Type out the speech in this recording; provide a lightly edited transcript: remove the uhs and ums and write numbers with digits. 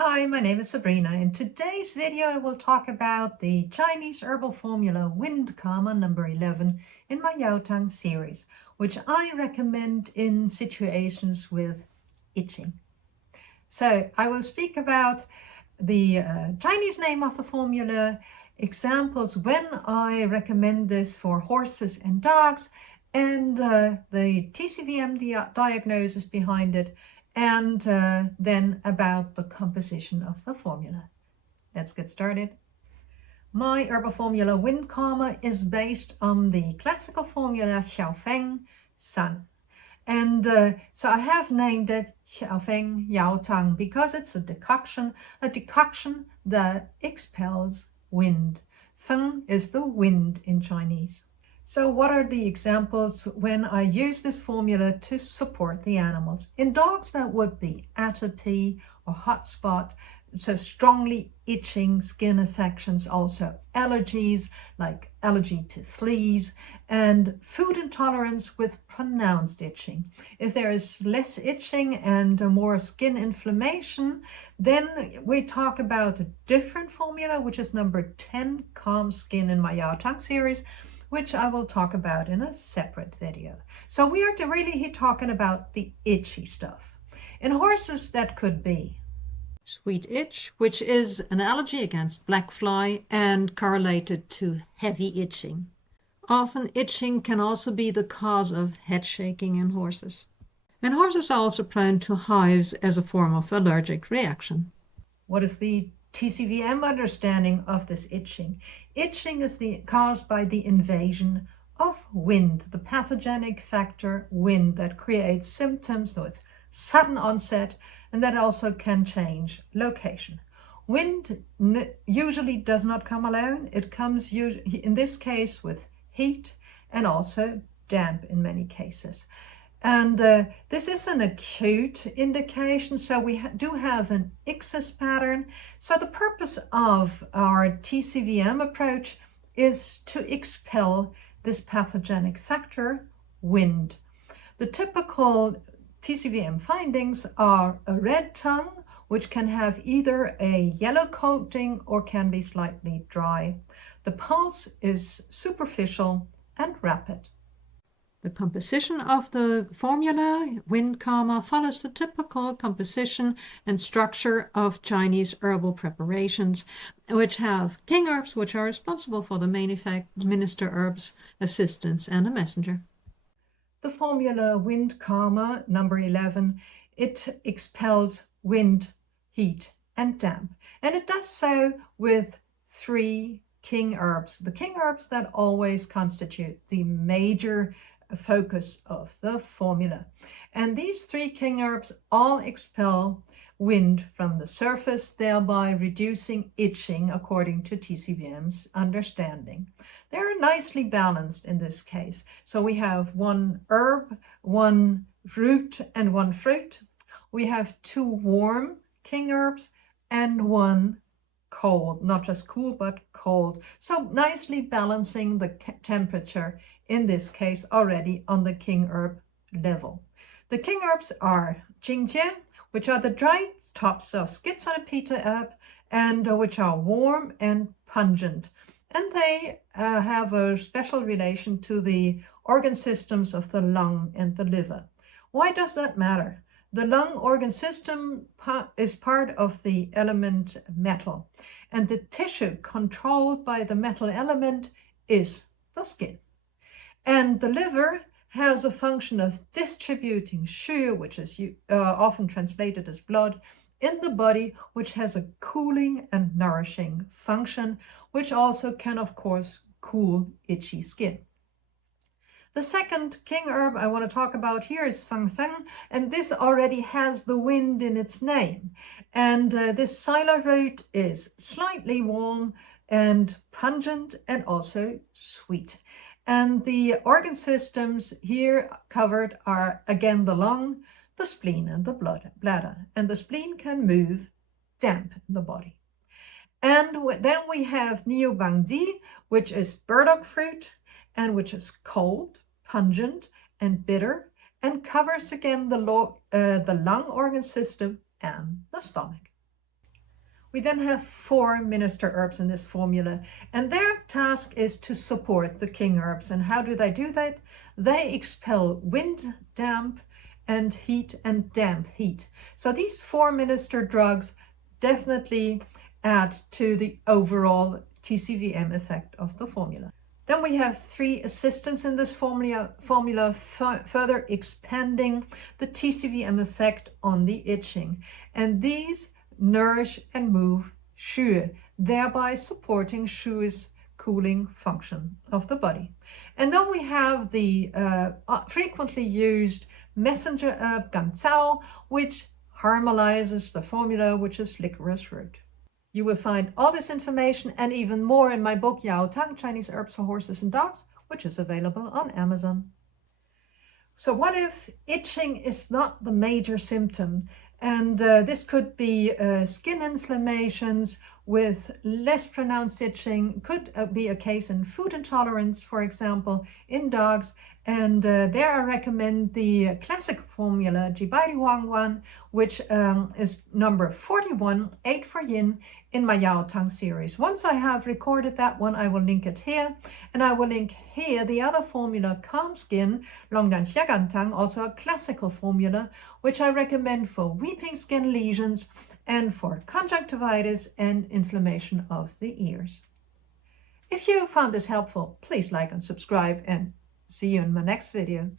Hi, my name is Sabrina. In today's video, I will talk about the Chinese herbal formula Wind Karma number 11 in my Yao Tang series, which I recommend in situations with itching. So I will speak about the Chinese name of the formula, examples when I recommend this for horses and dogs, and the TCVM diagnosis behind it, and then about the composition of the formula. Let's get started. My herbal formula Wind Karma is based on the classical formula Xiao Feng San. And so I have named it Xiao Feng Yao Tang because it's a decoction that expels wind. Feng is the wind in Chinese. So what are the examples when I use this formula to support the animals? In dogs, that would be atopy or hotspot, so strongly itching skin affections, also allergies like allergy to fleas, and food intolerance with pronounced itching. If there is less itching and more skin inflammation, then we talk about a different formula, which is number 10, Calm Skin in my Yao Tang series, which I will talk about in a separate video. So we are really talking about the itchy stuff. In horses, that could be sweet itch, which is an allergy against black fly and correlated to heavy itching. Often itching can also be the cause of head shaking in horses. And horses are also prone to hives as a form of allergic reaction. What is the TCVM understanding of this itching? Itching is caused by the invasion of wind, the pathogenic factor wind that creates symptoms, so it's sudden onset, and that also can change location. Wind usually does not come alone. It comes in this case with heat and also damp in many cases. And this is an acute indication, so we do have an excess pattern. So the purpose of our TCVM approach is to expel this pathogenic factor, wind. The typical TCVM findings are a red tongue, which can have either a yellow coating or can be slightly dry. The pulse is superficial and rapid. The composition of the formula, Wind Karma, follows the typical composition and structure of Chinese herbal preparations, which have king herbs, which are responsible for the main effect, minister herbs, assistants, and a messenger. The formula Wind Karma, number 11, it expels wind, heat, and damp. And it does so with 3 king herbs, the king herbs that always constitute the major focus of the formula. And these 3 king herbs all expel wind from the surface, thereby reducing itching according to TCVM's understanding. They're nicely balanced in this case. So we have 1 herb, 1 root, and 1 fruit. We have 2 warm king herbs and 1 cold, not just cool, but cold. So nicely balancing the temperature, in this case already on the king herb level. The king herbs are jingjie, which are the dried tops of Schizonopita herb, and which are warm and pungent. And they have a special relation to the organ systems of the lung and the liver. Why does that matter? The lung organ system is part of the element metal, and the tissue controlled by the metal element is the skin. And the liver has a function of distributing shu, which is often translated as blood, in the body, which has a cooling and nourishing function, which also can, of course, cool itchy skin. The second king herb I want to talk about here is Feng Feng, and this already has the wind in its name. And this sila root is slightly warm and pungent and also sweet. And the organ systems here covered are, again, the lung, the spleen, and the bladder. And the spleen can move damp in the body. And then we have Niubangdi, which is burdock fruit, and which is cold, pungent, and bitter, and covers again the lung organ system and the stomach. We then have 4 minister herbs in this formula, and their task is to support the king herbs. And how do? They expel wind, damp, and heat, and damp heat. So these 4 minister drugs definitely add to the overall TCVM effect of the formula. Then we have 3 assistants in this formula further expanding the TCVM effect on the itching. And these nourish and move Shu, thereby supporting Shu's cooling function of the body. And then we have the frequently used messenger herb Ganzao, which harmonizes the formula, which is licorice root. You will find all this information and even more in my book Yao Tang, Chinese Herbs for Horses and Dogs, which is available on Amazon. So what if itching is not the major symptom? And this could be skin inflammations with less pronounced itching, could be a case in food intolerance, for example, in dogs. And there I recommend the classic formula, Jibai Huang Wan, which is number 41, 8 for Yin, in my Yao Tang series. Once I have recorded that one, I will link it here. And I will link here the other formula, Calm Skin, Longdan Xiagan Tang, also a classical formula, which I recommend for weeping skin lesions and for conjunctivitis and inflammation of the ears. If you found this helpful, please like and subscribe, and see you in my next video.